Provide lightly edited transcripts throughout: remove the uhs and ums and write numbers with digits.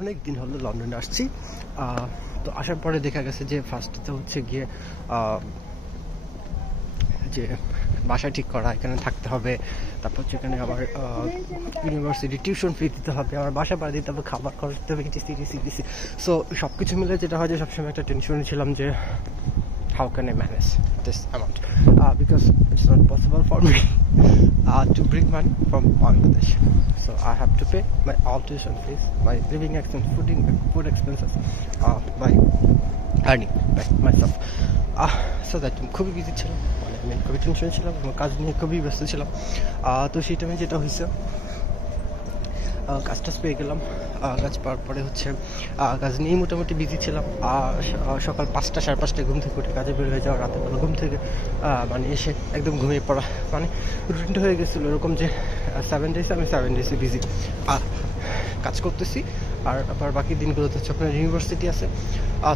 অনেক দিন হলো লন্ডনে আসছি। তো আসার পরে দেখা গেছে যে ফার্স্টে হচ্ছে গিয়ে যে বাসা ঠিক করা, এখানে থাকতে হবে, তারপর হচ্ছে এখানে আবার ইউনিভার্সিটি টিউশন ফি দিতে হবে, আবার বাসা ভাড়া দিতে হবে, খাবার খরচ দিতে হবে, ইটিসি। সো সব কিছু মিলে যেটা হয় যে সবসময় একটা টেনশনে ছিলাম যে how can I manage this amount, because it's not possible for me to bring money from Bangladesh. So I have to pay my all tuition fees, my living expense, food expenses by earning by myself. So that খুবই বিজি ছিলাম, মানে আমি খুবই টেনশন ছিলাম, আমার কাজ নিয়ে খুবই ব্যস্ত ছিলাম। তো সেই টাইমে যেটা হয়েছে, কাজ টাজ পেয়ে গেলাম। কাজ পাওয়ার পরে হচ্ছে কাজ নিয়েই মোটামুটি বিজি ছিলাম। সকাল 5টা 5:30টায় ঘুম থেকে উঠে কাজে বের হয়ে যাওয়া, রাতের বেলা ঘুম থেকে মানে এসে একদম ঘুমিয়ে পড়া, মানে রুটিনটা হয়ে গেছিলো এরকম যে 7 ডেজ আমি 7 ডেজে বিজি কাজ করতেছি। আর আবার বাকি দিনগুলোতে হচ্ছে আপনার ইউনিভার্সিটি আছে।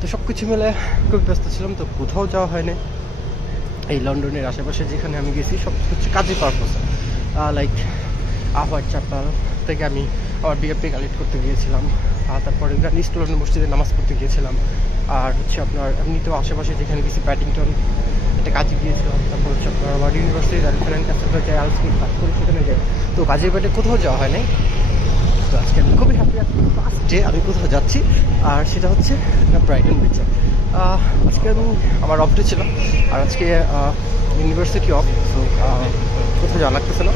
তো সব কিছু মিলে খুব ব্যস্ত ছিলাম, তো কোথাও যাওয়া হয়নি। এই লন্ডনের আশেপাশে যেখানে আমি গেছি সব হচ্ছে কাজের পারপাসে, লাইক হোয়াইট চ্যাপেল থেকে আমি আবার বিএপি কালেক্ট করতে গিয়েছিলাম, তারপরে ইস্ট লন্ডন মসজিদে নামাজ পড়তে গিয়েছিলাম, আর হচ্ছে আপনার এমনিতেও আশেপাশে যেখানে গেছি প্যাডিংটন একটা কাজে গিয়েছিলাম, তারপর হচ্ছে আপনার আমার ইউনিভার্সিটির রেফারেন্ট ক্যান্সার যাই, আলসমিট কাজ করে সেখানে যাই। তো কাজের বাইরে কোথাও যাওয়া হয় নাই। তো আজকে আমি খুবই হ্যাপি, ফার্স্ট ডে আমি কোথাও যাচ্ছি, আর সেটা হচ্ছে ব্রাইটন বিচে। আজকে আমি আমার অফ ডে ছিল, আর আজকে ইউনিভার্সিটি অফ, তো কোথাও যাওয়া লাগতেছে না।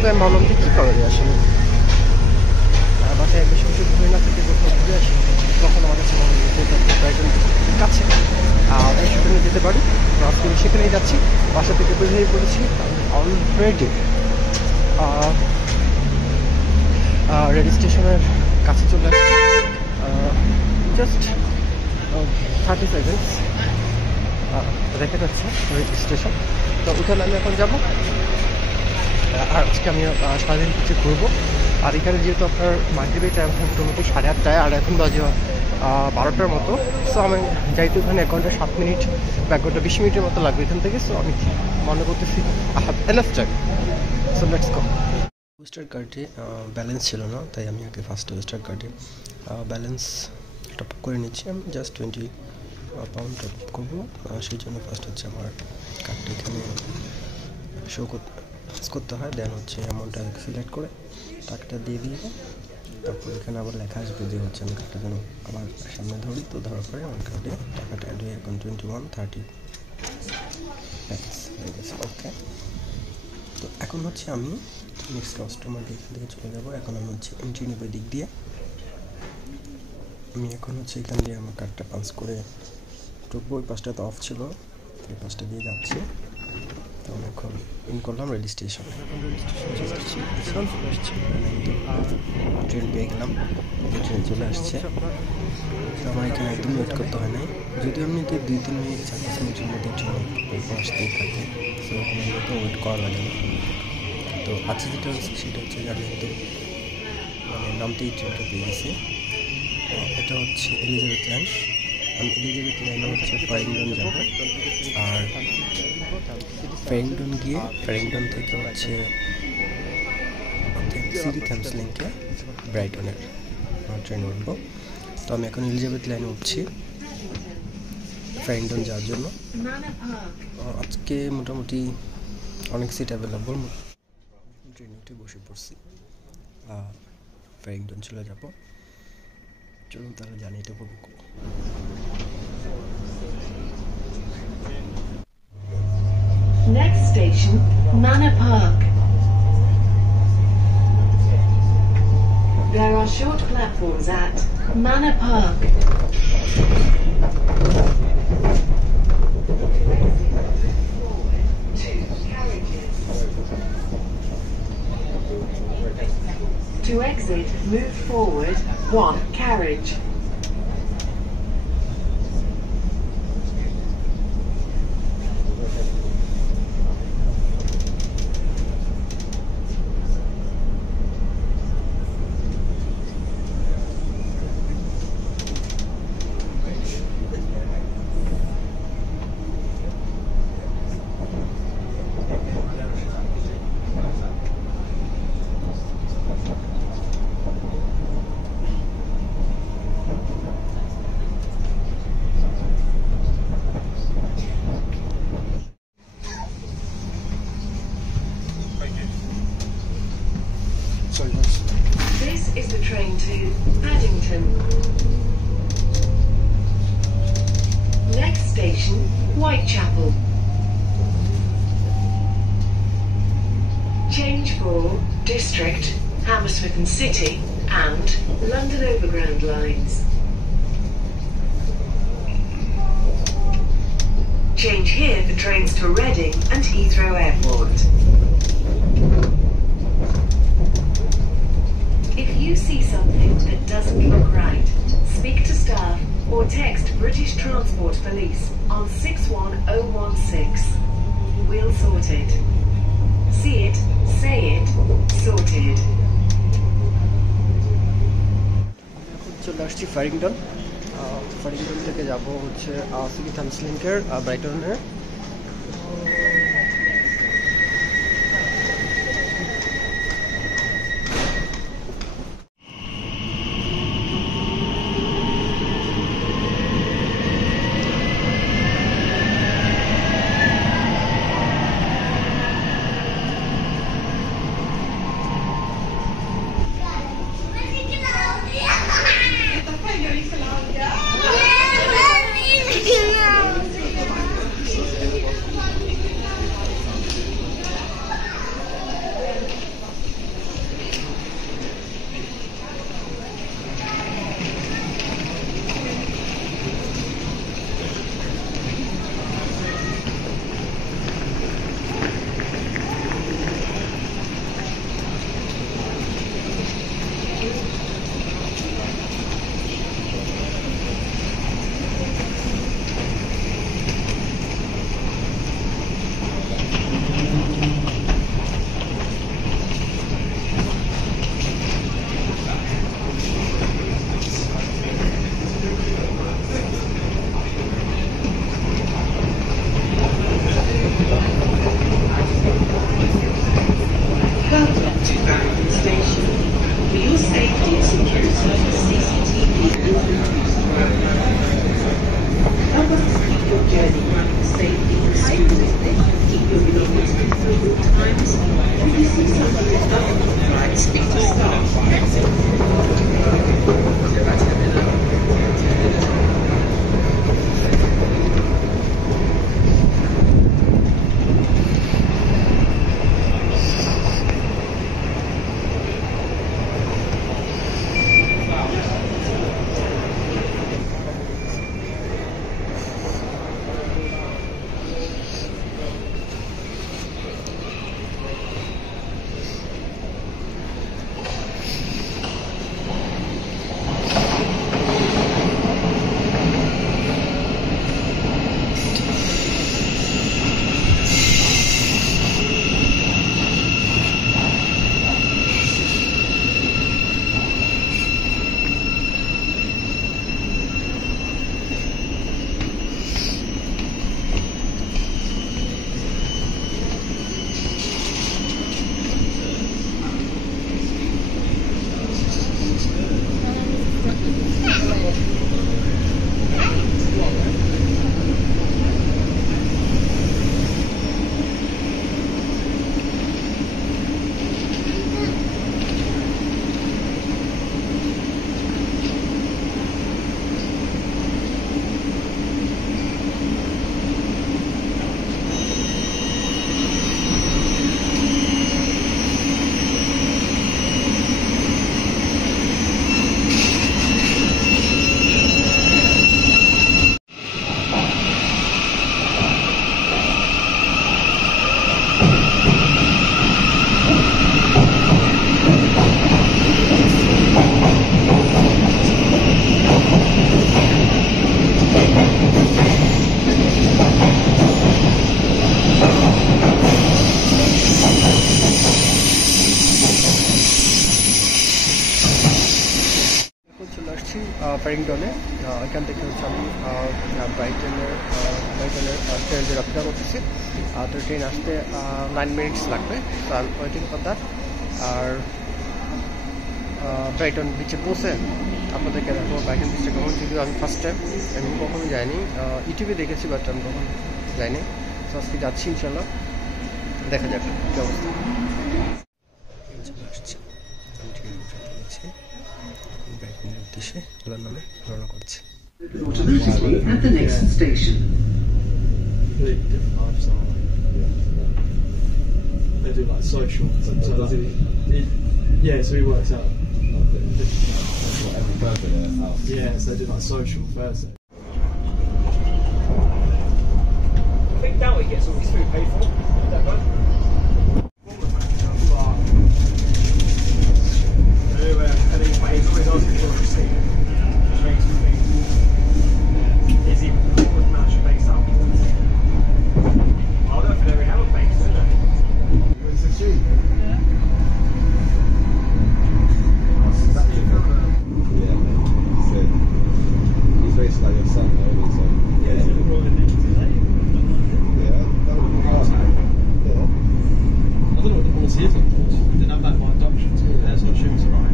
তো আমি ভাবলাম যে কী করা যায় আসলে, বাসায় বেশি ঘুরে না থেকে কোথাও ঘুরে আসি, তখন আমার কাছে মনে হয় যেহেতু ব্রাইটন কাছে তাই সেখানে যেতে পারি। তো আজকে সেখানেই যাচ্ছি, বাসা থেকে বেরিয়ে পড়েছি। আমি অলরেডি রেল স্টেশনের কাছে চলে আসছি, জাস্ট 30 সেকেন্ডস দেখা যাচ্ছে রেল স্টেশন। তো ওখানে আমি এখন যাবো, আর আজকে আমি সারাদিন কিছু ঘুরবো। আর এখানে যেহেতু আপনার মাগরিবের টাইম মোটামুটি 8:30, আর এখন বাজে 12টার মতো। সো আমি যাইতে ওখানে 1 ঘন্টা 7 মিনিট বা 1 ঘন্টা 20 মিনিটের মতো লাগবে এখান থেকে। সো আমি মনে করতেছি I have enough time, so let's go. Oyster কার্ডে ব্যালেন্স ছিল না, তাই আমি আগে ফার্স্ট ওয়েস্টার কার্ডে ব্যালেন্স টপ আপ করে নিচ্ছি। আমি জাস্ট 20 পাউন্ড টপ আপ করবো, সেই জন্য ফার্স্ট হচ্ছে আমার কার্ডটা এখানে শো করতে হয়। দেন হচ্ছে অ্যামাউন্টটা সিলেক্ট করে টাকাটা দিয়ে দিয়ে, তারপর এখানে আবার লেখা আসবে যে হচ্ছে আমি কার্ডটা যেন আমার সামনে ধরি। তো ধরার পরে আমার কার্ডে টাকাটা অ্যাড হয়ে এখন 21.30 হয়ে গেছে। ওকে, তো এখন হচ্ছে আমি নেক্সট কাস্টমার এখান থেকে চলে যাবো। এখন আমি হচ্ছে এন্ট্রি নেব দিক দিয়ে। আমি এখন হচ্ছে এখান দিয়ে আমার কার্ডটা পাঞ্চ করে ঢুকবো। ওই পাশটা তো অফ ছিল, এই পাশটা দিয়ে যাচ্ছি। তো আমি এখন ইন করলাম রেল স্টেশন। ট্রেন পেয়ে গেলাম, ট্রেন চলে আসছে। তো আমার এখানে একদম ওয়েট করতে হয় নাই, যদিও এমনিতে 2-3 মিনিট 4-5 মিনিটের মধ্যে ট্রেন আসতেই থাকে, সো ওখানে তো ওয়েট করা লাগে না। তো আজকে যেটা হচ্ছে সেটা হচ্ছে আমি একদম মানে নামতেই ট্রেনটা পেয়ে গেছি। এটা হচ্ছে এলিজাবেথ লাইন। আমি এলিজাবেথ লাইনে হচ্ছে ফ্যারিংটন যাব, আর ফ্যারিংটন গিয়ে ফ্যারিংটন থেকে হচ্ছে সিটি থ্যামস লিংকে ব্রাইটনের ট্রেনে উঠবো। তো আমি এখন এলিজাবেথ লাইনে উঠছি ফ্যারিংটন যাওয়ার জন্য। আজকে মোটামুটি অনেক সিট অ্যাভেলেবল, ট্রেনে উঠে বসে পড়ছি, ফ্যারিংটন চলে যাব। চলুন তাহলে জানি এটা উপভোগ করব। Next station, Manor Park. There are short platforms at Manor Park. To exit, move forward 1 carriage. to Paddington. Next station, Whitechapel. Change for District, Hammersmith and City, and London Overground lines. Change here for trains to Reading and Heathrow Airport. If you see something that doesn't look right, speak to staff or text British Transport Police on 61016. We'll sort it. See it, say it, sorted. চলে আসছি ফ্যারিংটন থেকে যাব হচ্ছে city Thums লিংকের ব্রাইটনে। ফ্যারিংটনে এখান থেকে হচ্ছে আমি ব্রাইটনের ট্রেনের অপেক্ষা করতেছি। তো ট্রেন আসতে 9 মিনিটস লাগবে, তো আমি ওয়েটিং ফর দ্যাট। আর ব্রাইটন বিচে পৌঁছে আপনাদেরকে দেখো ব্রাইটন বিচটা কখন, যদিও আমি ফার্স্ট টাইম, আমি কখনো যাইনি, ইউটিউবে দেখেছি বাট আমি কখনো যাইনি। তো আজকে যাচ্ছি ইনশাল্লাহ, দেখা যাক কী অবস্থা। চলে আসছি, আমি ট্রেন উদ্দেশ্যে আল্লাহর নামে রওনা করছি। Automatically at the next station. Completely different lifestyle. They do like social. So he works out. Every Thursday at their house. Yeah, so they do like social Thursday. I think Dowie gets all his food paid for. Is that right? And he's paid quid asking for a receipt. Which makes me think, is he football manager based out? I don't know if they're hell based, do they? It's a sheep. Yeah, he said he's basically like your son, though. So Yeah, it's been brought in next to that. yeah, that would be hard. Yeah. I don't know what the horse is on horse. We didn't have that in my induction, so that's what she was right.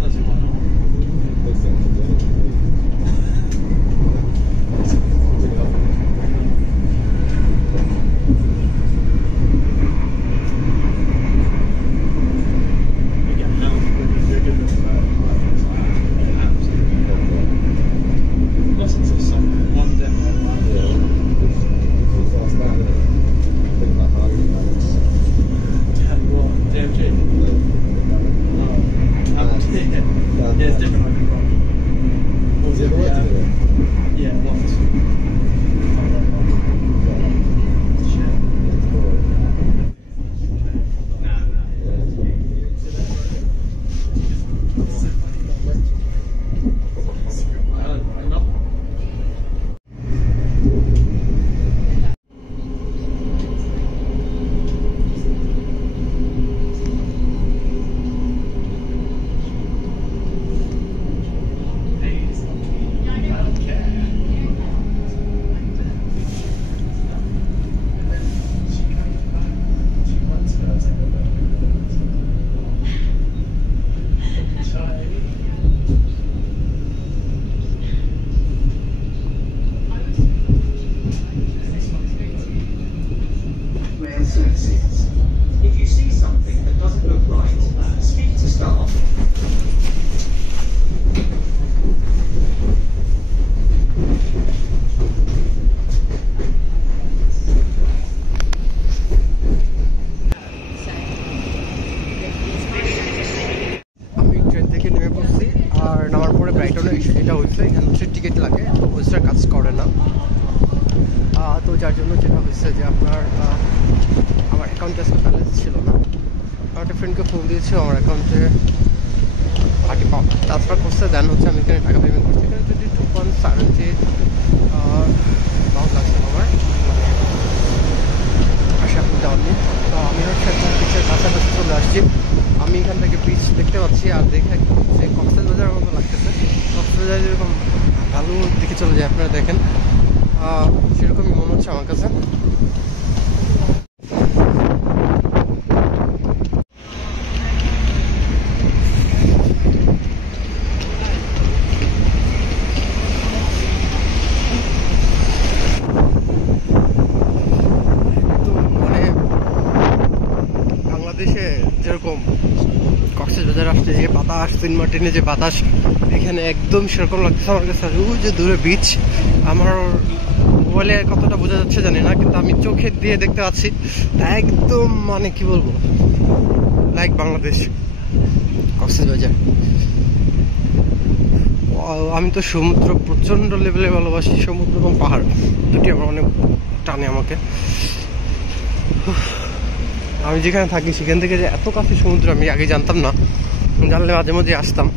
Does it, why not? Again, now they're good with unless it's a some one demo. Yeah, what? DMG? Yeah, it's different. What was it? Yeah, lots. Shit. Rail services. If you see something that doesn't look right, speak to staff. আমি ট্রেন থেকে নেমে পড়ছি আর নামার পরে ব্রাইটনে এসে যেটা হয়েছে এখানে হচ্ছে টিকিট লাগে, তো ওয়েস্টার কাজ করে না। তো যার জন্য যেটা হয়েছে যে আপনার আমার অ্যাকাউন্টে আজকে ব্যালেন্স ছিল না। আমার একটা ফ্রেন্ডকে ফোন দিয়েছি, আমার অ্যাকাউন্টে 30 পাউন্ড ট্রান্সফার করছে, দেন হচ্ছে আমি এখানে টাকা পেমেন্ট করছি। এখানে 22.70 পাউন্ড লাগছে আমার, মানে আশা আপনি দেওয়াননি। তো আমি হচ্ছে একটা বিচের কাছাকাছি চলে আসছি। আমি এখান থেকে বিচ দেখতে পাচ্ছি আর দেখে একদম সেই কক্সবাজারের মতো লাগতেছে। কক্সবাজার যেরকম ভালো দিকে চলে যায় আপনারা দেখেন, সেরকমই মনে হচ্ছে আমার কাছে। মানে বাংলাদেশে যেরকম কক্সবাজার আসছে যে বাতাস, সেন্ট মার্টিনে যে বাতাস, এখানে একদম সেরকম লাগতেছে আমার কাছে। ওই যে দূরে বিচ, আমার মোবাইলে কতটা বোঝা যাচ্ছে জানি না, কিন্তু আমি চোখে দিয়ে দেখতে পাচ্ছি একদম, মানে কি বলবো, লাইক বাংলাদেশ কক্সবাজার। আমি তো সমুদ্র প্রচণ্ড লেভেলে ভালোবাসি, সমুদ্র এবং পাহাড় দুটি আমার অনেক টানে আমাকে। আমি যেখানে থাকি সেখান থেকে যে এত কাছে সমুদ্র আমি আগে জানতাম না, জানলে মাঝে মাঝে আসতাম।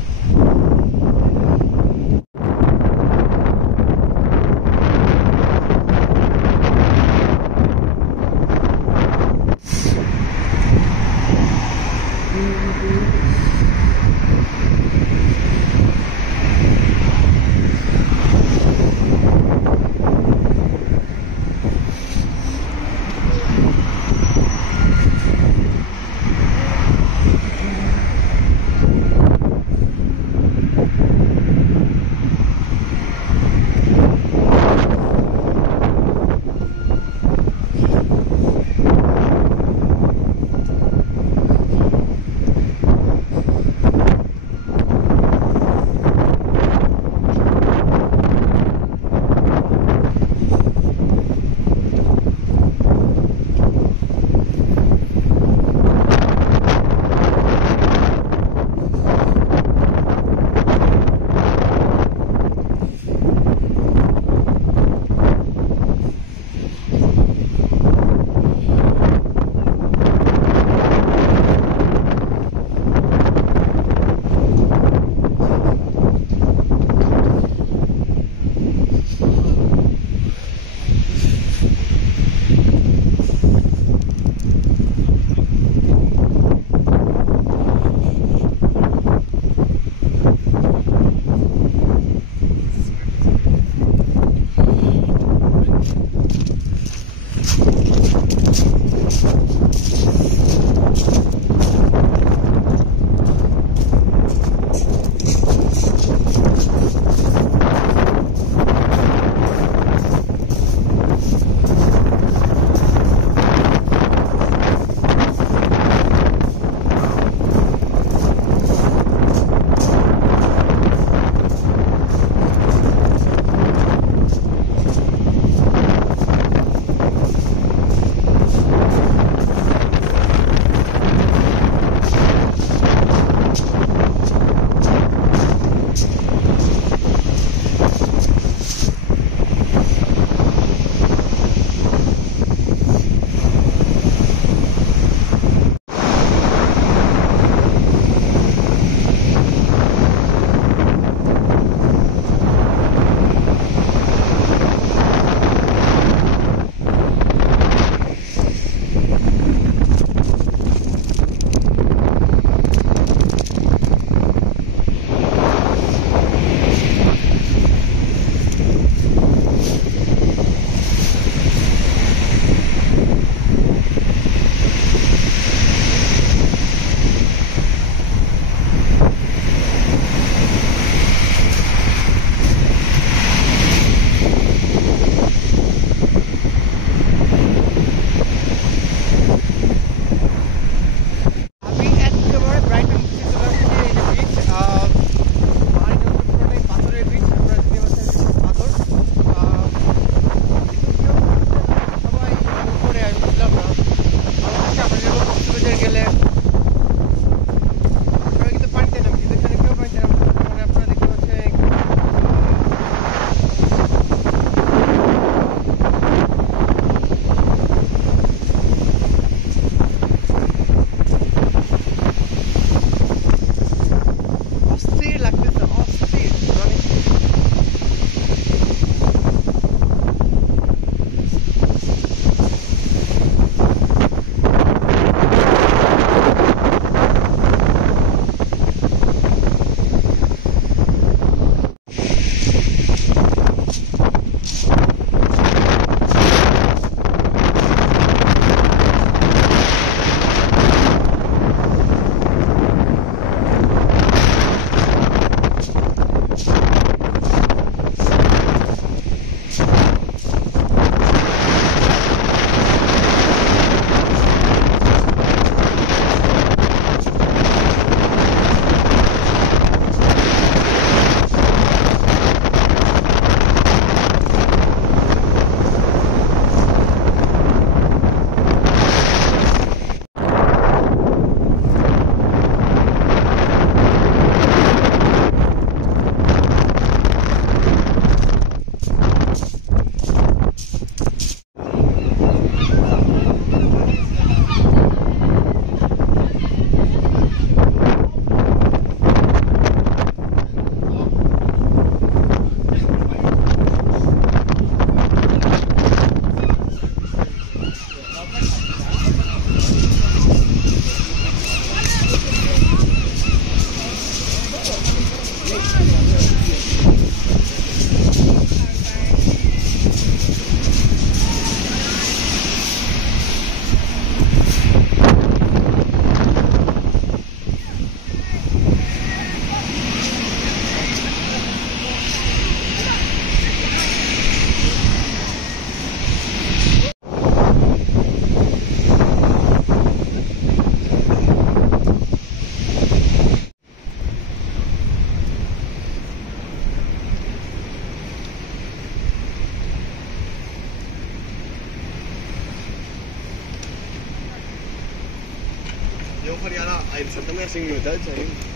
Exactamente assim, verdade, aí.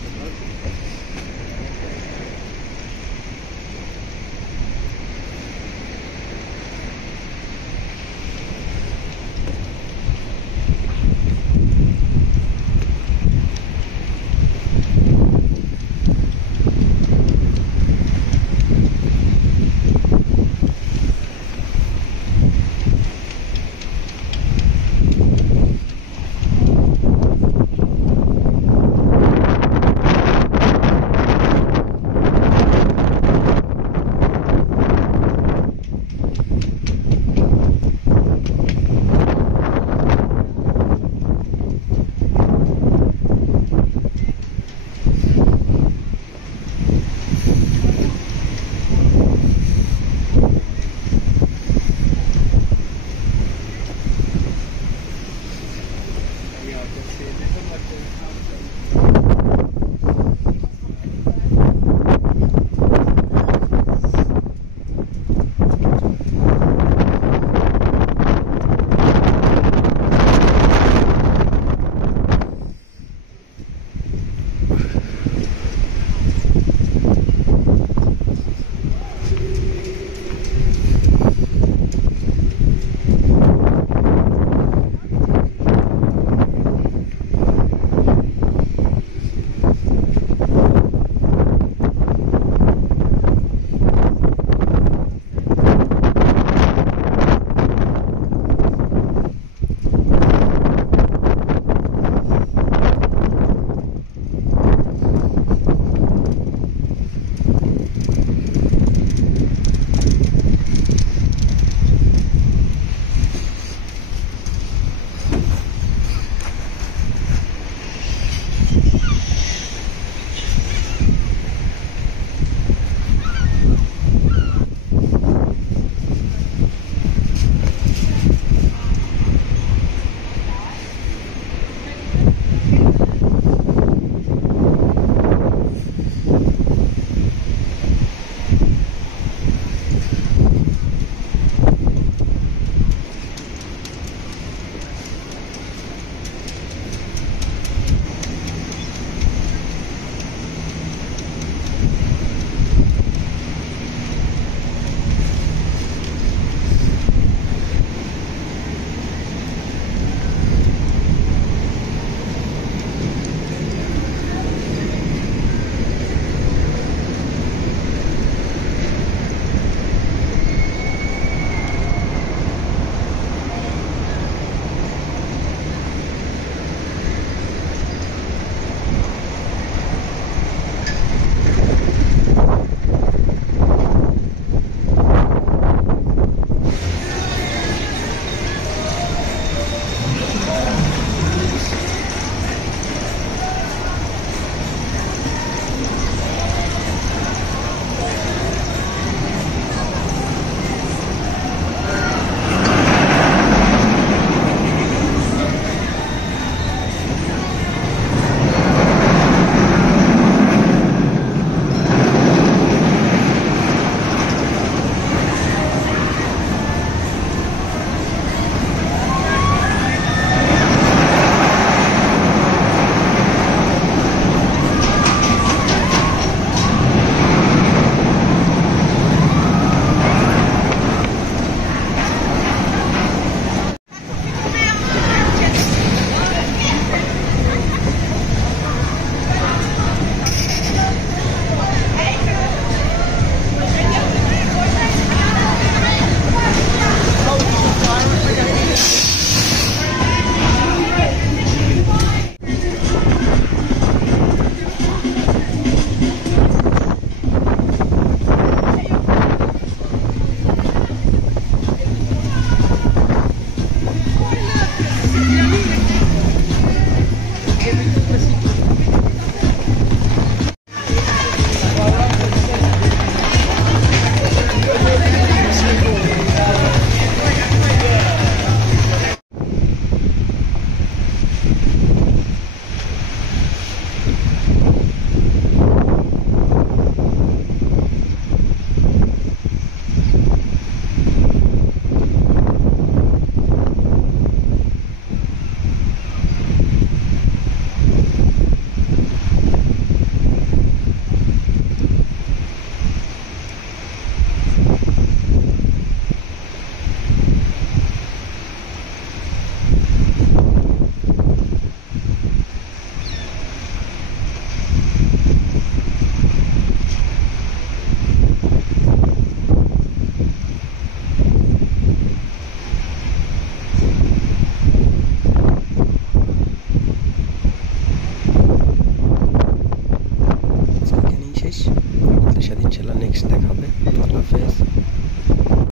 সাথে ইনশাল্লাহ নেক্সট দেখা হবে। আল্লাহ হাফেজ।